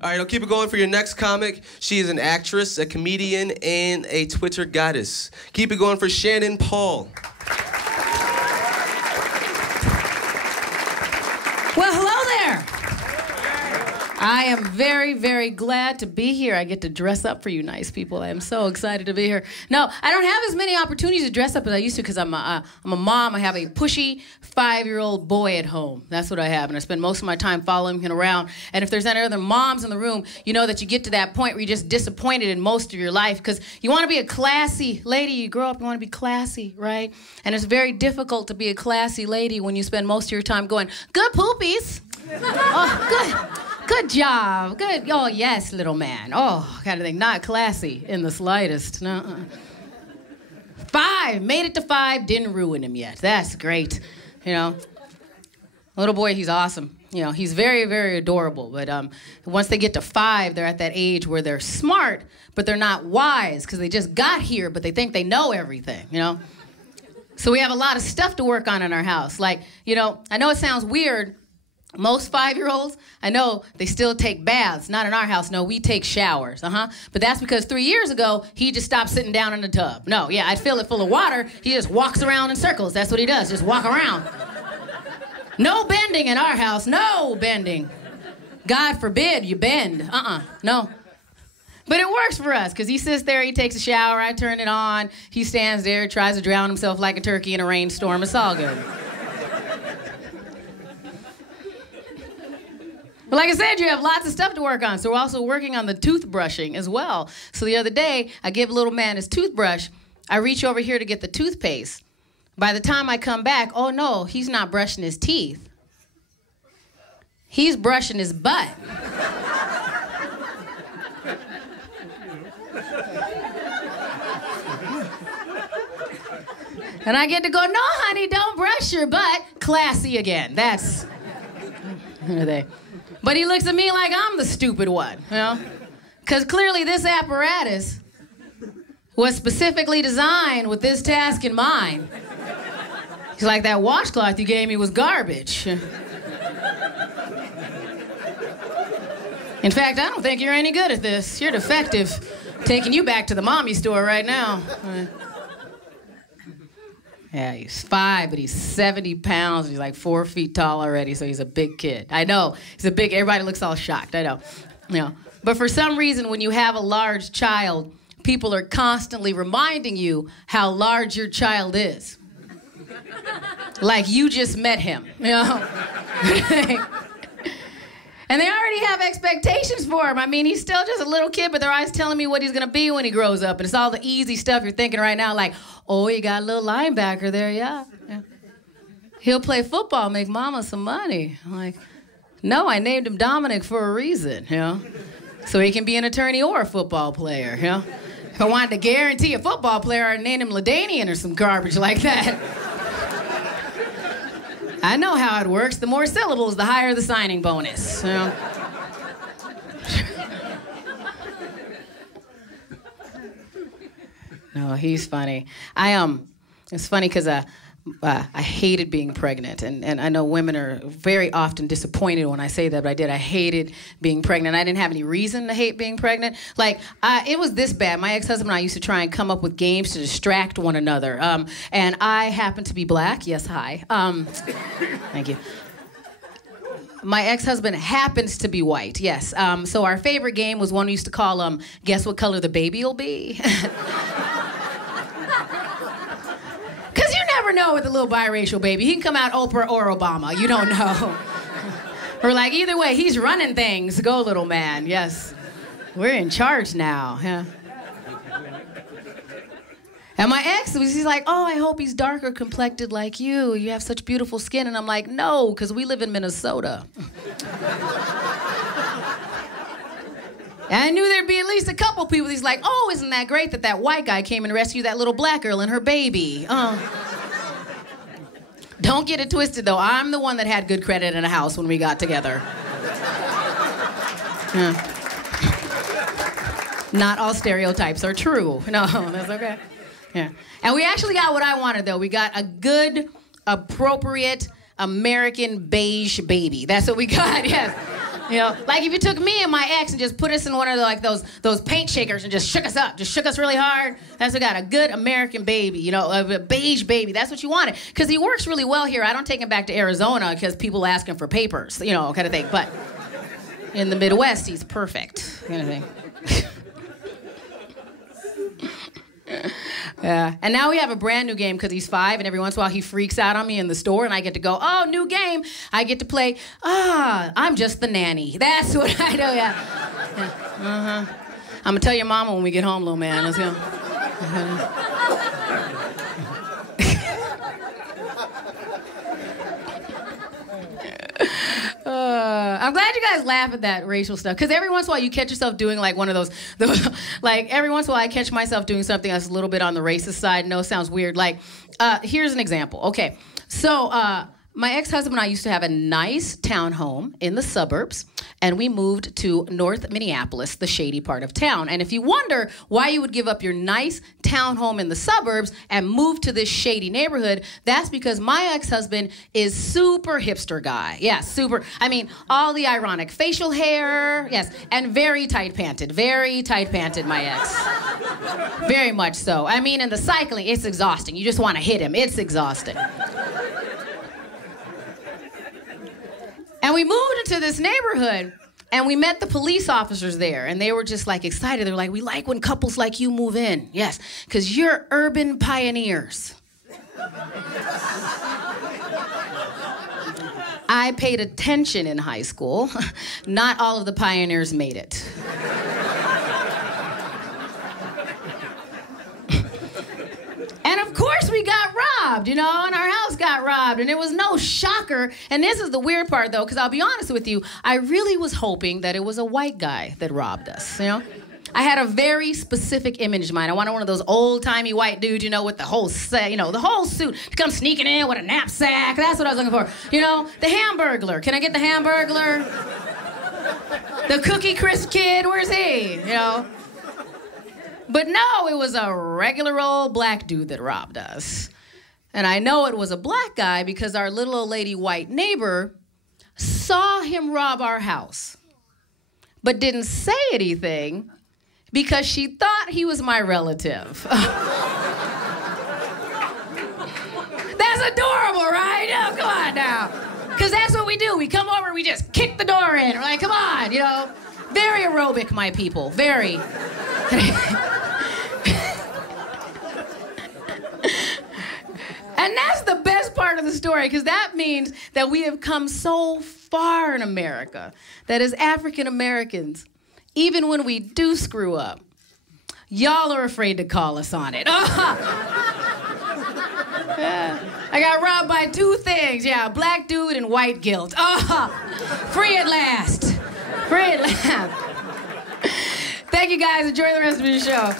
All right, I'll keep it going for your next comic. She is an actress, a comedian, and a Twitter goddess. Keep it going for Shannan Paul. Well, hello there. I am very, very glad to be here. I get to dress up for you nice people. I am so excited to be here. No, I don't have as many opportunities to dress up as I used to because I'm a mom. I have a pushy 5-year-old boy at home. That's what I have, and I spend most of my time following him around. And if there's any other moms in the room, you know that you get to that point where you're just disappointed in most of your life because you want to be a classy lady. You grow up, you want to be classy, right? And it's very difficult to be a classy lady when you spend most of your time going, good poopies. Oh, good. Good job. Good. Oh, yes, little man. Oh, kind of thing. Not classy in the slightest. No. 5. Made it to 5. Didn't ruin him yet. That's great. You know, little boy, he's awesome. You know, he's very, very adorable. But once they get to 5, they're at that age where they're smart, but they're not wise because they just got here, but they think they know everything, you know? So we have a lot of stuff to work on in our house. Like, you know, I know it sounds weird. Most 5-year-olds, I know they still take baths. Not in our house. No, we take showers. But that's because 3 years ago, he just stopped sitting down in the tub. No, yeah, I'd fill it full of water. He just walks around in circles. That's what he does, just walk around. No bending in our house. No bending. God forbid you bend. No. But it works for us because he sits there, he takes a shower, I turn it on. He stands there, tries to drown himself like a turkey in a rainstorm. It's all good. But like I said, you have lots of stuff to work on. So we're also working on the toothbrushing as well. So the other day, I give little man his toothbrush. I reach over here to get the toothpaste. By the time I come back, oh no, he's not brushing his teeth. He's brushing his butt. And I get to go, no, honey, don't brush your butt. Classy again. That's... Who are they? But he looks at me like I'm the stupid one, you know? Because clearly this apparatus was specifically designed with this task in mind. He's like, that washcloth you gave me was garbage. In fact, I don't think you're any good at this. You're defective. Taking you back to the mommy store right now. Yeah, he's 5, but he's 70 pounds. He's like 4 feet tall already, so he's a big kid. I know, he's a big, everybody looks all shocked, I know. You know. But for some reason, when you have a large child, people are constantly reminding you how large your child is. Like you just met him, you know? And they already have expectations for him. I mean, he's still just a little kid, but they're always telling me what he's gonna be when he grows up. And it's all the easy stuff you're thinking right now, like, oh, you got a little linebacker there, yeah. He'll play football, make mama some money. I'm like, no, I named him Dominic for a reason, you know? So he can be an attorney or a football player, you know? If I wanted to guarantee a football player, I'd name him Ladanian or some garbage like that. I know how it works. The more syllables, the higher the signing bonus. You know? No, he's funny. It's funny because I hated being pregnant, and I know women are very often disappointed when I say that, but I did. I hated being pregnant. I didn't have any reason to hate being pregnant. Like, it was this bad. My ex-husband and I used to try and come up with games to distract one another, and I happen to be black. Yes, hi. Thank you. My ex-husband happens to be white, yes. So our favorite game was one we used to call, Guess What Color the Baby Will Be? Because you never know with a little biracial baby. He can come out Oprah or Obama. You don't know. We're like, either way, he's running things. Go, little man. Yes. We're in charge now. Yeah. And my ex, he's like, oh, I hope he's darker complected like you. You have such beautiful skin. And I'm like, no, because we live in Minnesota. And I knew there'd be at least a couple people. He's like, oh, isn't that great that that white guy came and rescued that little black girl and her baby? Don't get it twisted, though. I'm the one that had good credit in a house when we got together. Not all stereotypes are true. No, that's okay. Yeah. And we actually got what I wanted, though. We got a good, appropriate American beige baby. That's what we got, yes. You know, like if you took me and my ex and just put us in one of those paint shakers and just shook us up, just shook us really hard, that's what got a good American baby, you know, a beige baby. That's what you wanted. Because he works really well here. I don't take him back to Arizona because people ask him for papers, you know, kind of thing. But in the Midwest, he's perfect, kind of thing. Yeah. And now we have a brand new game because he's 5, and every once in a while he freaks out on me in the store, and I get to go, oh, new game. I get to play, I'm just the nanny. That's what I do, yeah. I'm going to tell your mama when we get home, little man. Let's go. I'm glad you guys laugh at that racial stuff, because every once in a while you catch yourself doing like one of those like every once in a while I catch myself doing something that's a little bit on the racist side. No, it sounds weird. Like, here's an example. Okay, so my ex-husband and I used to have a nice townhome in the suburbs, and we moved to North Minneapolis, the shady part of town. And if you wonder why you would give up your nice townhome in the suburbs and move to this shady neighborhood, that's because my ex-husband is super hipster guy. Yeah, super. I mean, all the ironic facial hair, yes, and very tight-panted, my ex. Very much so. I mean, in the cycling, it's exhausting. You just want to hit him. It's exhausting. And we moved into this neighborhood, and we met the police officers there, and they were just like excited. They were like, we like when couples like you move in. Yes, because you're urban pioneers. I paid attention in high school. Not all of the pioneers made it. And of course we got robbed, you know, and our house got robbed, and it was no shocker. And this is the weird part, though, because I'll be honest with you, I really was hoping that it was a white guy that robbed us, you know? I had a very specific image in mind. I wanted one of those old-timey white dudes, you know, with the whole set, you know, the whole suit, to come sneaking in with a knapsack. That's what I was looking for. You know, the Hamburglar. Can I get the Hamburglar? The Cookie Crisp kid, where's he? You know? But no, it was a regular old black dude that robbed us. And I know it was a black guy because our little old lady white neighbor saw him rob our house, but didn't say anything because she thought he was my relative. That's adorable, right? Oh, come on now. Because that's what we do. We come over and we just kick the door in. We're like, come on, you know. Very aerobic, my people. Very. And that's the best part of the story, because that means that we have come so far in America that as African Americans, even when we do screw up, y'all are afraid to call us on it. Yeah. I got robbed by 2 things. Yeah, black dude and white guilt. Free at last. Free at last. Thank you, guys. Enjoy the rest of your show.